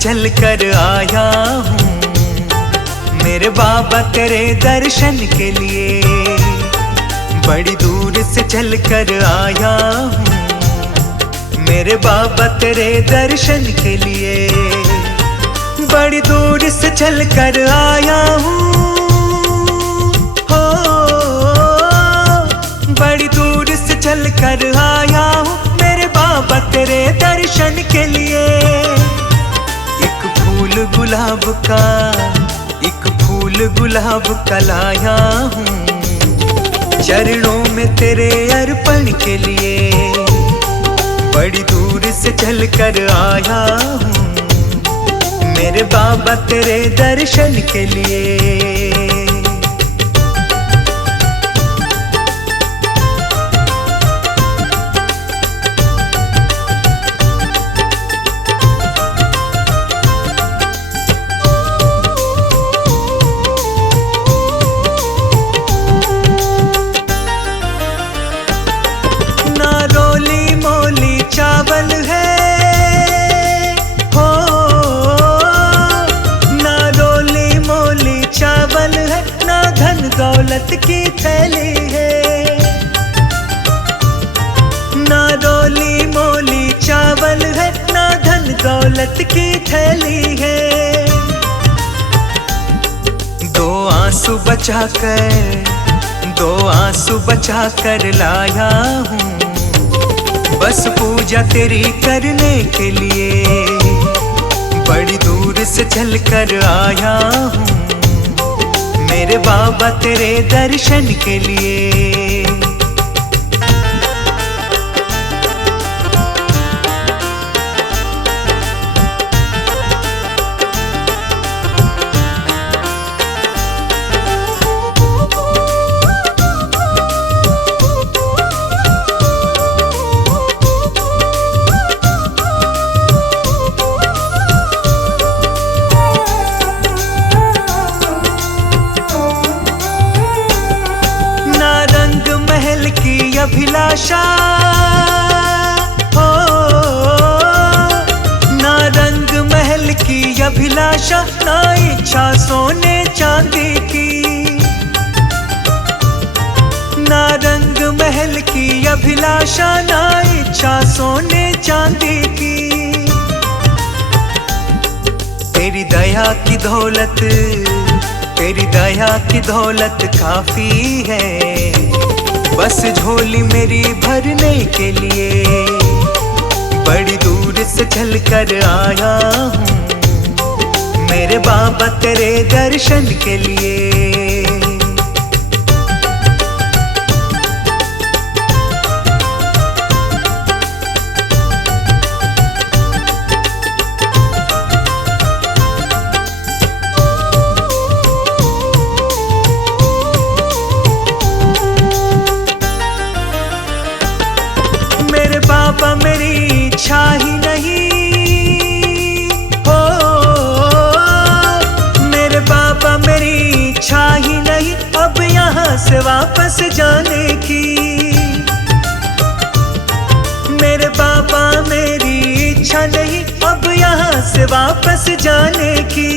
चल कर आया हूँ मेरे बाबा तेरे दर्शन के लिए। बड़ी दूर से चल कर आया हूँ मेरे बाबा तेरे दर्शन के लिए। बड़ी दूर से चल कर आया हूँ हो, बड़ी दूर से चल कर आया हूँ मेरे बाबा तेरे दर्शन के लिए। एक फूल गुलाब का, एक फूल गुलाब का लाया हूँ चरणों में तेरे अर्पण के लिए। बड़ी दूर से चल कर आया हूँ मेरे बाबा तेरे दर्शन के लिए। चावल है हो, ना रोली मोली चावल है, ना धन दौलत की थैली है। ना रोली मोली चावल है, ना धन दौलत की थैली है। दो आंसू बचाकर, दो आंसू बचाकर लाया हूँ बस पूजा तेरी करने के लिए। बड़ी दूर से चल कर आया हूँ मेरे बाबा तेरे दर्शन के लिए। अभिलाषा हो, ना रंग महल की अभिलाषा, ना इच्छा सोने चांदी की। ना रंग महल की अभिलाषा, ना इच्छा सोने चांदी की। तेरी दया की दौलत, तेरी दया की दौलत काफी है बस झोली मेरी भरने के लिए। बड़ी दूर से चल कर आया हूँ मेरे बाबा तेरे दर्शन के लिए। बाबा मेरी इच्छा ही नहीं हो, मेरे बाबा मेरी इच्छा ही नहीं अब यहाँ से वापस जाने की। मेरे बाबा मेरी इच्छा नहीं अब यहाँ से वापस जाने की।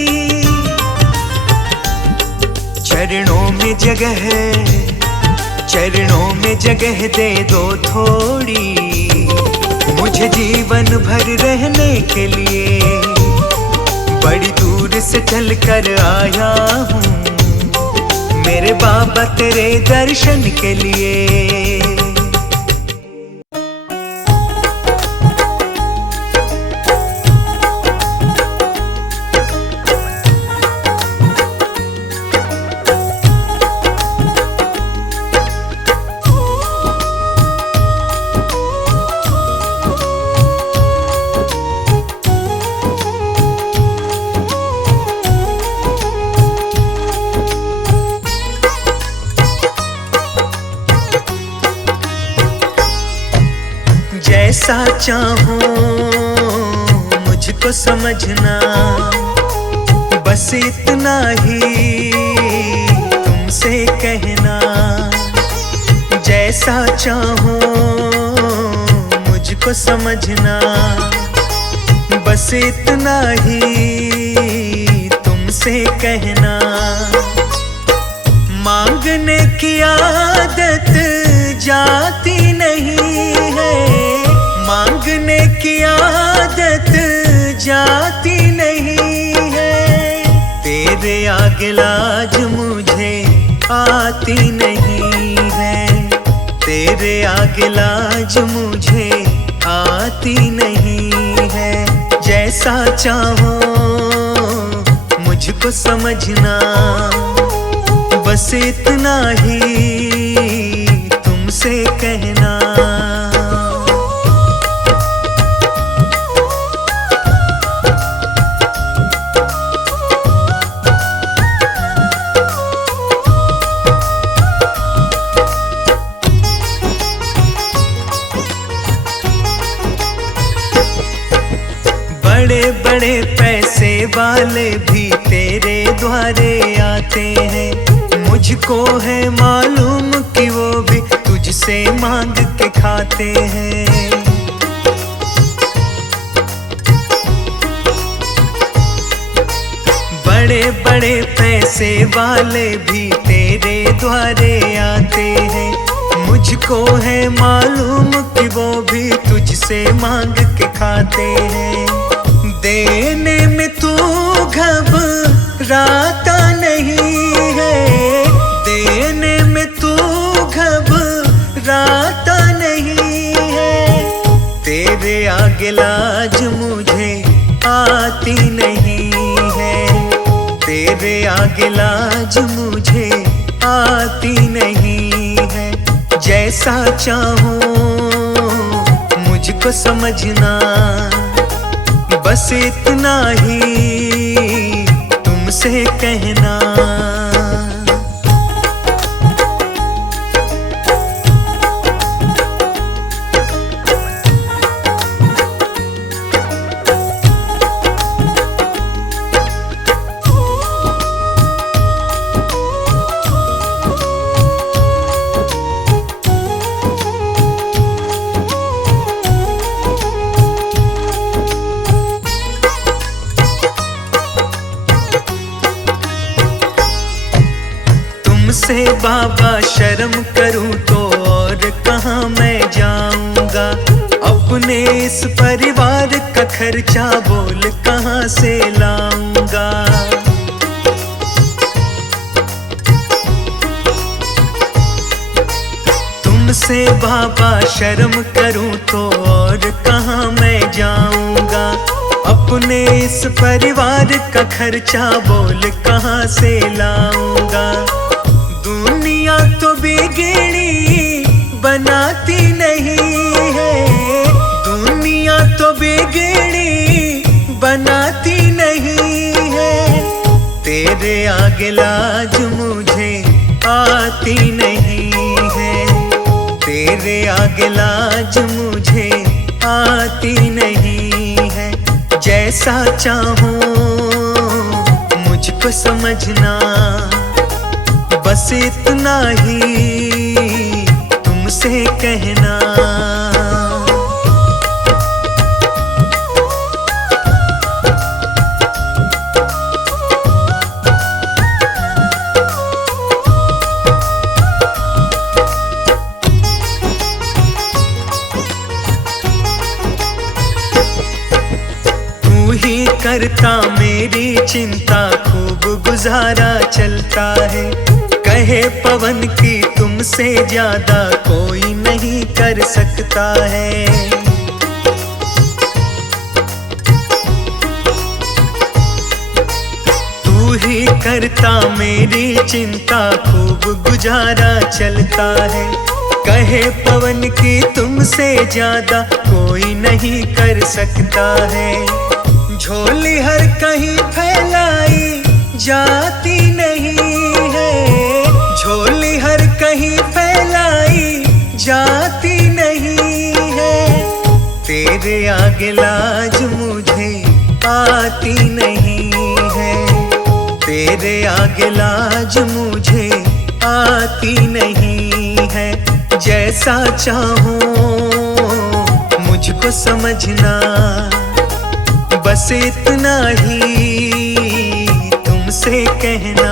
चरणों में जगह है, चरणों में जगह दे दो थोड़ी मुझे जीवन भर रहने के लिए। बड़ी दूर से चल कर आया हूँ मेरे बाबा तेरे दर्शन के लिए। जैसा चाहूं मुझको समझना, बस इतना ही तुमसे कहना। जैसा चाहूं मुझको समझना, बस बस इतना ही तुमसे कहना, मांगने की आदत जाती नहीं है, मांगने की आदत जाती नहीं है। तेरे आगे लाज मुझे आती नहीं है, तेरे आगे लाज मुझे आती नहीं है। जैसा चाहो मुझको समझना, बस इतना ही तुमसे कहना। बड़े बड़े पैसे वाले भी तेरे द्वारे आते हैं, मुझको है मालूम कि वो भी तुझसे मांग के खाते हैं। बड़े बड़े पैसे वाले भी तेरे द्वारे आते हैं, मुझको है मालूम कि वो भी तुझसे मांग के खाते हैं। देने में तू घबराता नहीं है, देने में तू घबराता नहीं है। तेरे आगे लाज मुझे आती नहीं है, तेरे आगे लाज मुझे आती नहीं है। जैसा चाहो मुझको समझना, बस इतना ही तुमसे कहना। तुमसे बाबा शर्म करूं तो और कहाँ मैं जाऊंगा, अपने इस परिवार का खर्चा बोल कहाँ से लाऊंगा। तुमसे बाबा शर्म करूं तो और कहाँ मैं जाऊंगा, अपने इस परिवार का खर्चा बोल कहाँ से लाऊंगा। दुनिया तो बिगड़ी बनाती नहीं है, दुनिया तो बिगड़ी बनाती नहीं है। तेरे आगे लाज मुझे आती नहीं है, तेरे आगे लाज मुझे आती नहीं है। जैसा चाहो मुझको समझना, बस इतना ही तुमसे कहना। तू ही करता मेरी चिंता, खूब गुजारा चलता है। कहे पवन की तुमसे ज्यादा कोई नहीं कर सकता है। तू ही करता मेरी चिंता, खूब गुजारा चलता है। कहे पवन की तुमसे ज्यादा कोई नहीं कर सकता है। झोली हर कहीं फैलाई जाती नहीं है, झोली हर कहीं फैलाई जाती नहीं है। तेरे आगे लाज मुझे आती नहीं है, तेरे आगे लाज मुझे आती नहीं है। जैसा चाहो मुझको समझना, बस इतना ही तुमसे कहना।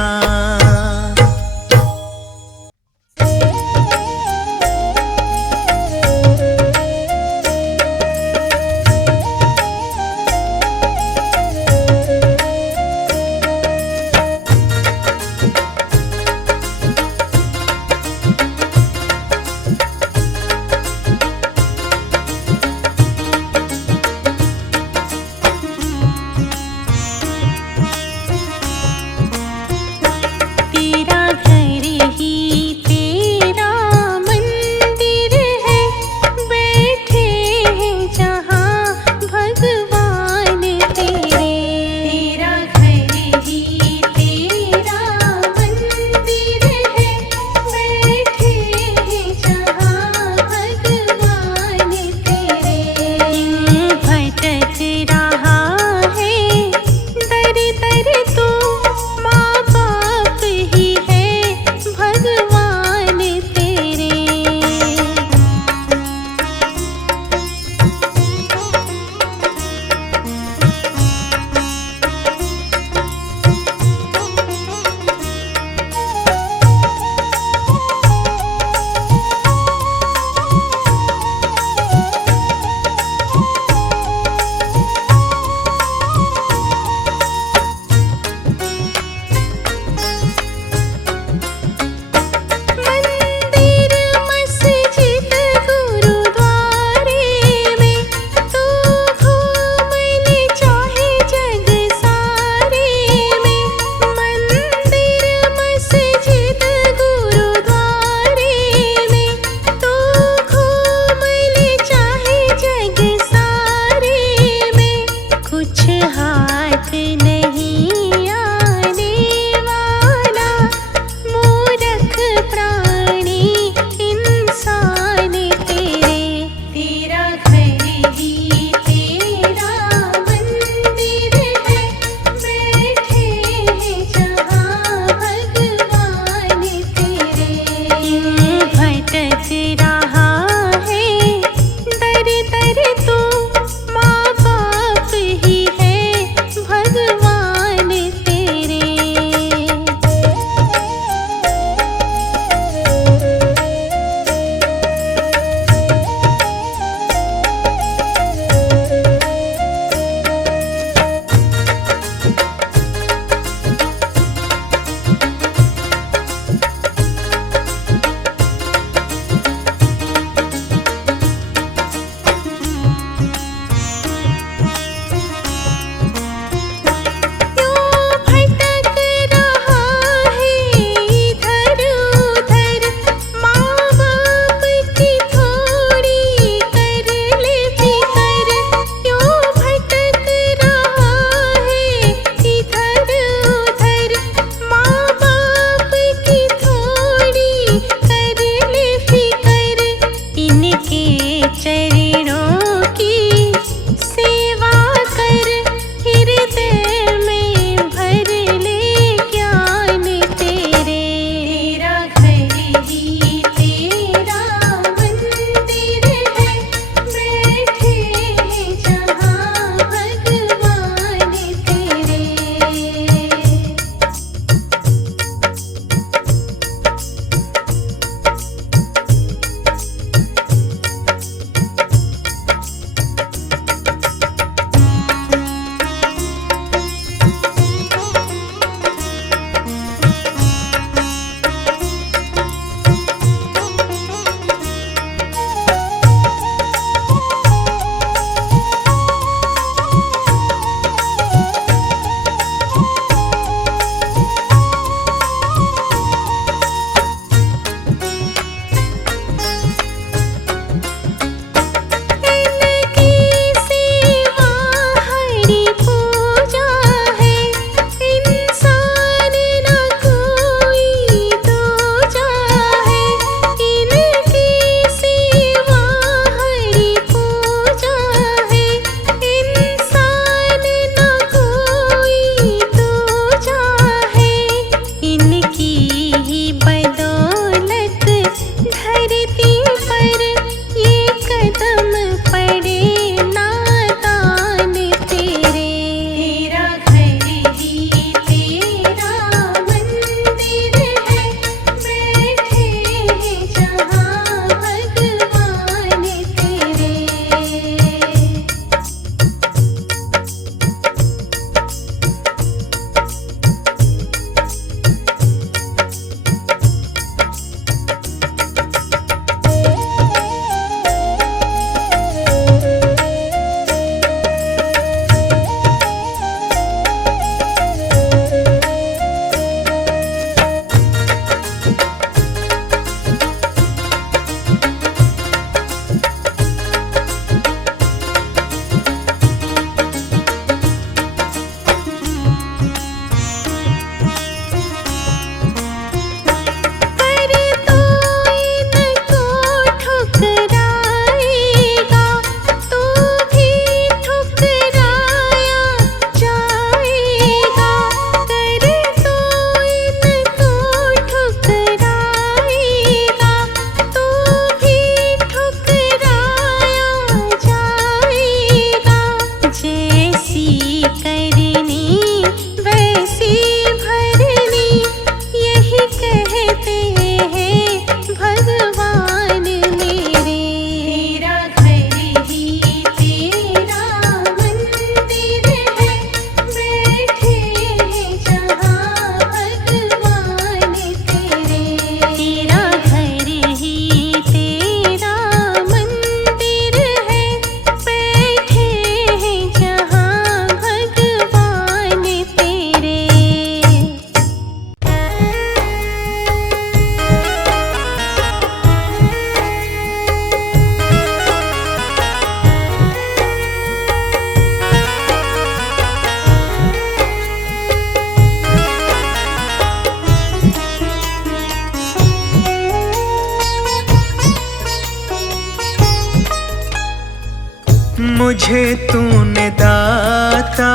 मुझे तूने दाता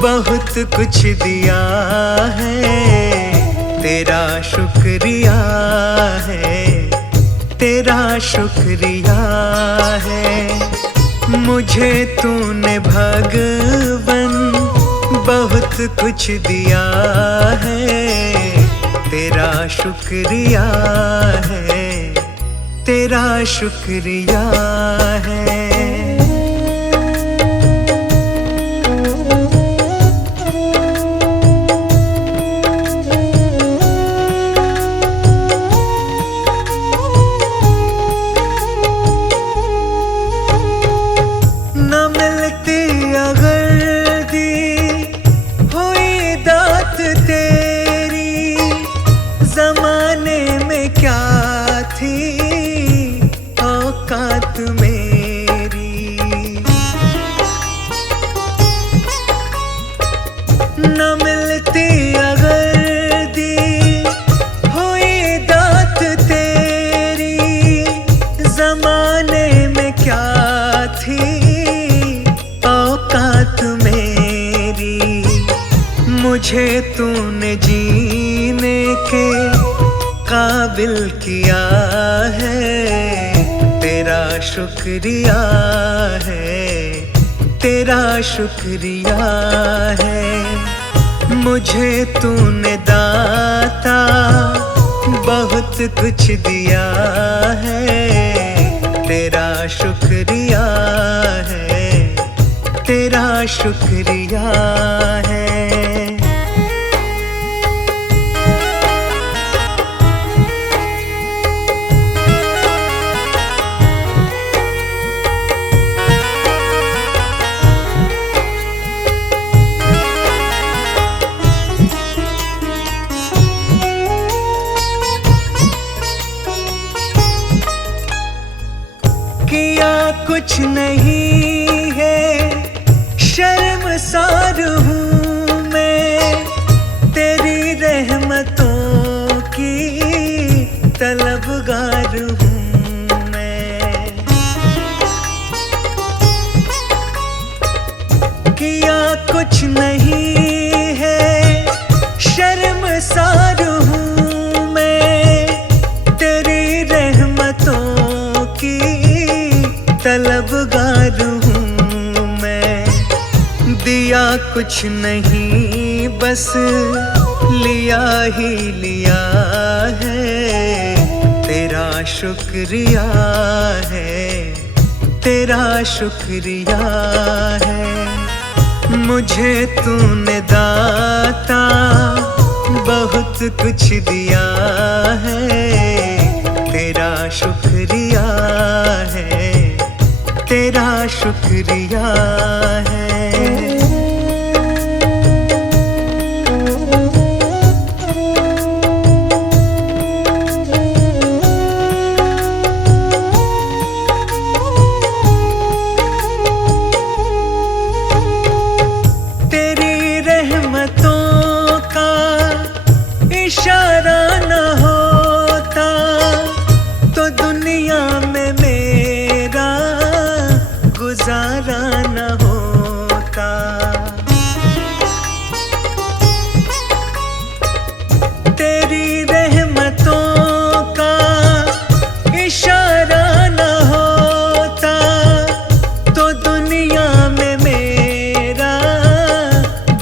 बहुत कुछ दिया है, तेरा शुक्रिया है, तेरा शुक्रिया है। मुझे तूने भगवन बहुत कुछ दिया है, तेरा शुक्रिया है, तेरा शुक्रिया है। मुझे तूने जीने के काबिल किया है, तेरा शुक्रिया है, तेरा शुक्रिया है। मुझे तूने दाता बहुत कुछ दिया है, तेरा शुक्रिया है, तेरा शुक्रिया है। किया कुछ नहीं है, शर्मसार हूँ मैं, तेरी रहमतों की तलबगार हूँ मैं। किया कुछ नहीं है, शर्मसार हूँ मैं, तेरी रहमतों की तलबगार हूँ मैं। दिया कुछ नहीं बस लिया ही लिया है, तेरा शुक्रिया है, तेरा शुक्रिया है। मुझे तूने दाता बहुत कुछ दिया है, तेरा शुक्रिया है, तेरा शुक्रिया है। तेरी रहमतों का इशारा न होता तो दुनिया में मेरा गुजारा न होता। तेरी रहमतों का इशारा न होता तो दुनिया में मेरा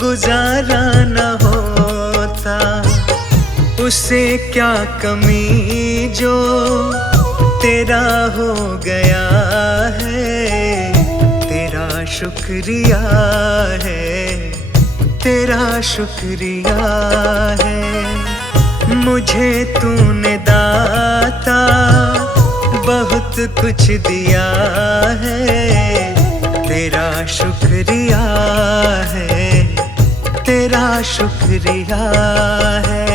गुजारा न होता। उसे क्या कमी जो तेरा हो गया है, तेरा शुक्रिया है, तेरा शुक्रिया है। मुझे तूने दाता बहुत कुछ दिया है, तेरा शुक्रिया है, तेरा शुक्रिया है।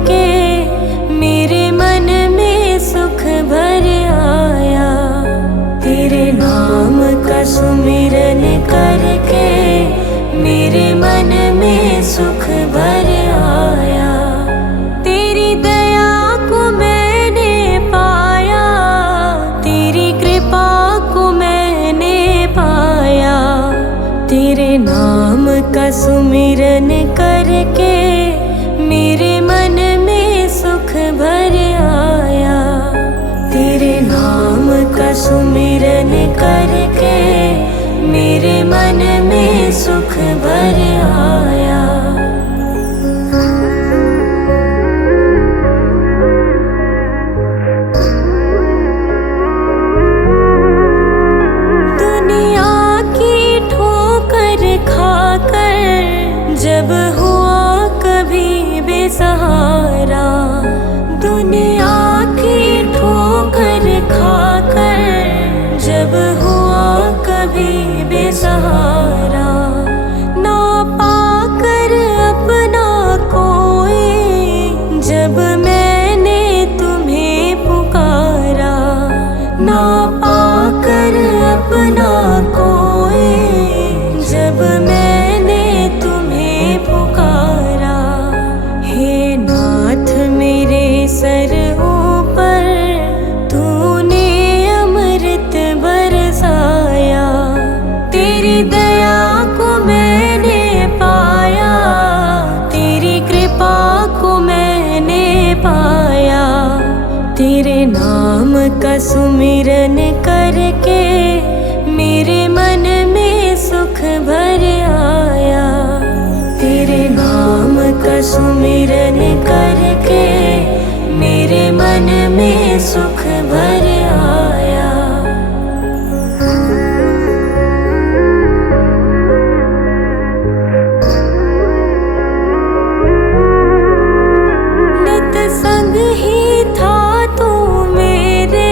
के मेरे मन में सुख भर आया। तेरे नाम का सुमिरन करके मेरे मन में सुख भर आया। तेरी दया को मैंने पाया, तेरी कृपा को मैंने पाया। तेरे नाम का सुमिरन करके मेरे मन में सुख भर आया। तेरे नाम का सुमिरन करके मेरे मन में सुख भर आया। दुनिया की ठोकर खाकर जब हुआ कभी बेसहारा, दुनिया की ठोकर खाकर जब हुआ कभी बेसहारा, ना पाकर अपना कोई जब मैंने तुम्हें पुकारा, ना पाकर अपना कोई जब मैंने तुम्हें पुकारा। हे नाथ मेरे सर ऊपर तूने अमृत बरसाया। तेरी दया को मैंने पाया, तेरी कृपा को मैंने पाया। तेरे नाम का सुमिरन करके मेरे मन में सुख भर आया। तेरे नाम का सुमिरन करके मेरे मन में सुख भर आया। नित संग ही था तू मेरे,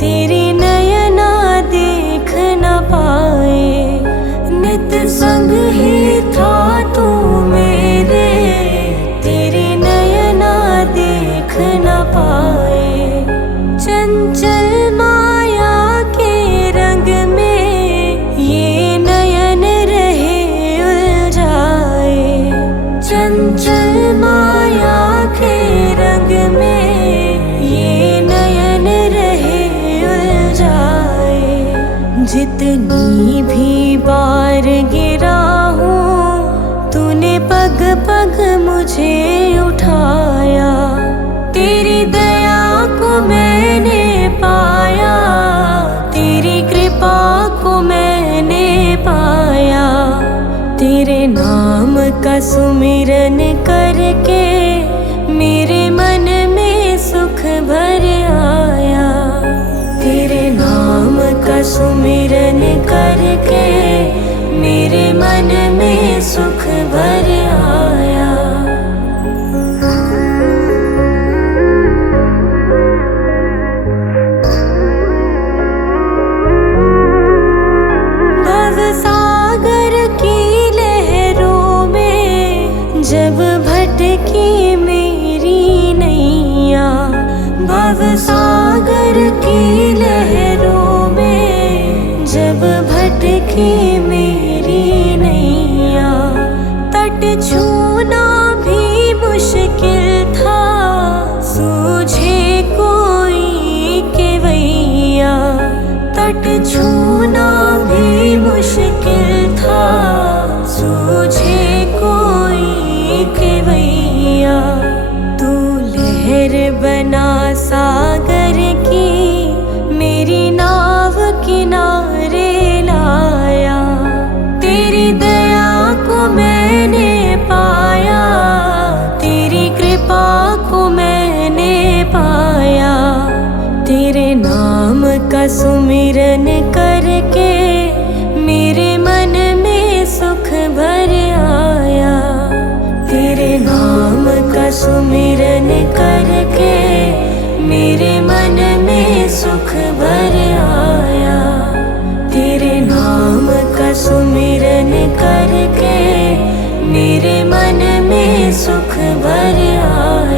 तेरी नयना देख न पाए। नित संग ही था तू मेरे, तेरी नयना देख न पाए। चंचल माया के रंग में ये नयन रहे उलझाए। चंचल माया के रंग में ये नयन रहे उलझाए। जितनी भी बार गिरा हूँ तूने पग पग मुझे उठाया। तेरी दया को मैंने पाया, तेरी कृपा को मैंने पाया। तेरे नाम का सुमिरन करके मेरे मन में सुख भर आया। तेरे नाम का सुमिरन करके मेरे मन में सुख भर आया। भव सागर की लहरों में जब भटकी मेरी नैया, भव सागर की लहरों में जब भटकी मेरी नैया। तट छूना भी मुश्किल था, सूझे कोई केवैया। तट छूना भी मुश्किल था, सूझे कोई केवैया। तू लहर बना सागर की मेरी नाव किनारे लाया। तेरी दया को मैंने पाया, तेरी कृपा को मैंने पाया। तेरे नाम का सुमिरन करके मेरे मन में सुख भर आया। तेरे नाम का सुमिरन करके मेरे मन में सुख भर आया। तेरे नाम का सुमिरन करके मेरे मन में सुख भर आया।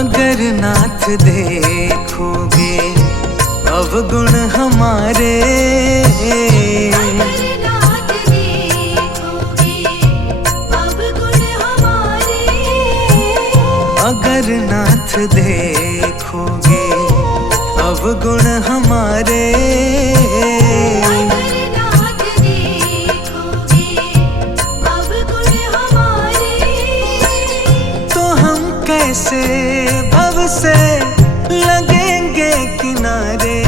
अगर नाथ देखोगे अवगुण हमारे, नाथ देखोगे अवगुण हमारे, अगर नाथ देखोगे अवगुण हमारे, नाथ देखोगे अवगुण हमारे, तो हम कैसे भव से लगेंगे किनारे।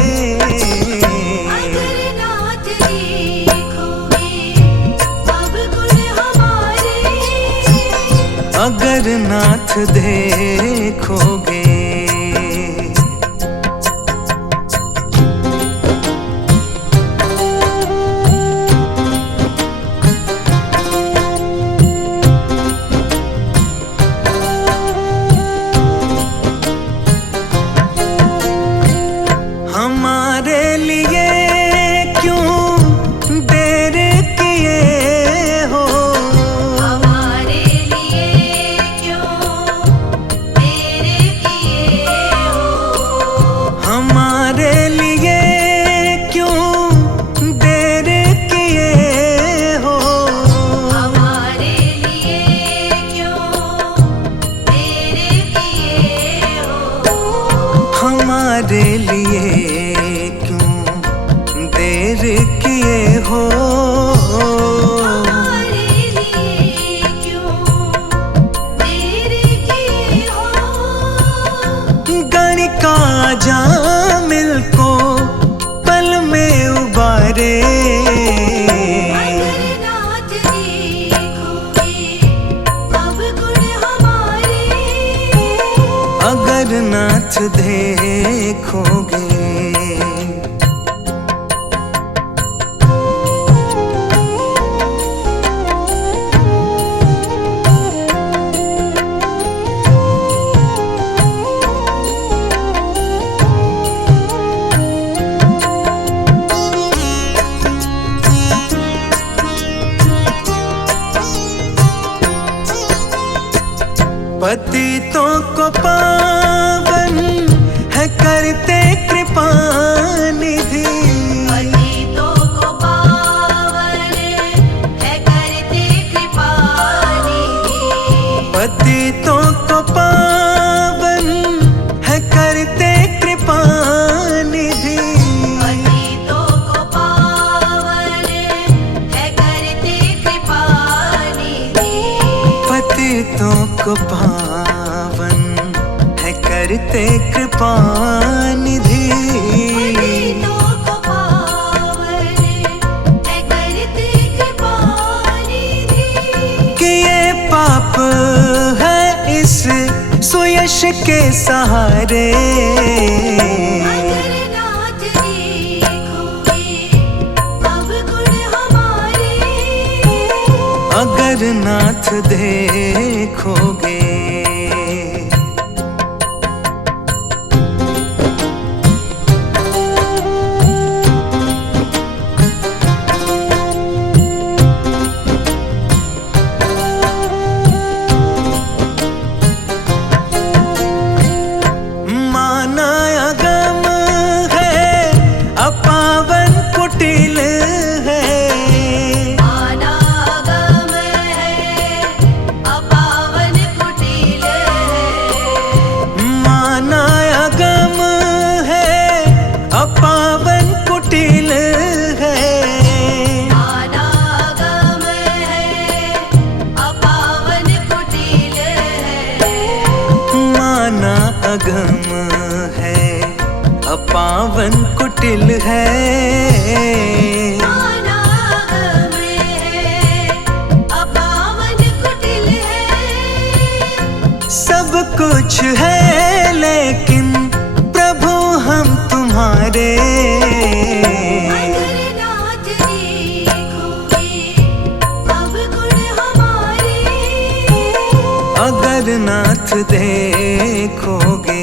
अगर नाथ देखोगे अवगुण हमारे, अगर नाथ देखोगे। हमारे लिए क्यों देर किए हो, हमारे लिए क्यों देर किए हो, हमारे लिए क्यों देर किए हो, हमारे लिए क्यों देर किए हो, हमारे लिए क्यों देर किए हो, हमारे लिए क्यों देर किए हो, गणिका जामिल को पल में उबारे, अगर नाथ देखोगे अवगुण हमारे, अगर नाथ देखोगे। पतितों को पावन है करते कृपा निधि, पतितों को पावन है करते कृपा निधि, पतितों को पावन है करते कृपा निधि, पतितों को पावन है करते कृपा निधि, पतितों को पावन है करते कृपा निधि, पतितों को पावन है करते कृपा निधि, कि ये पाप है इस सुयश के सहारे, अगर नाथ देखोगे अवगुण हमारे, अगर नाथ देखोगे। माना अगम है अपावन कुटिल है, अनागम है अपावन कुटिल है, माना अगम है अपावन कुटिल है, अनागम है अपावन कुटिल है, माना अगम है अपावन कुटिल है, अनागम है अपावन कुटिल है, सब कुछ है लेकिन प्रभु हम तुम्हारे, अगर नाथ देखोगे अवगुण हमारे, अगर नाथ देखोगे।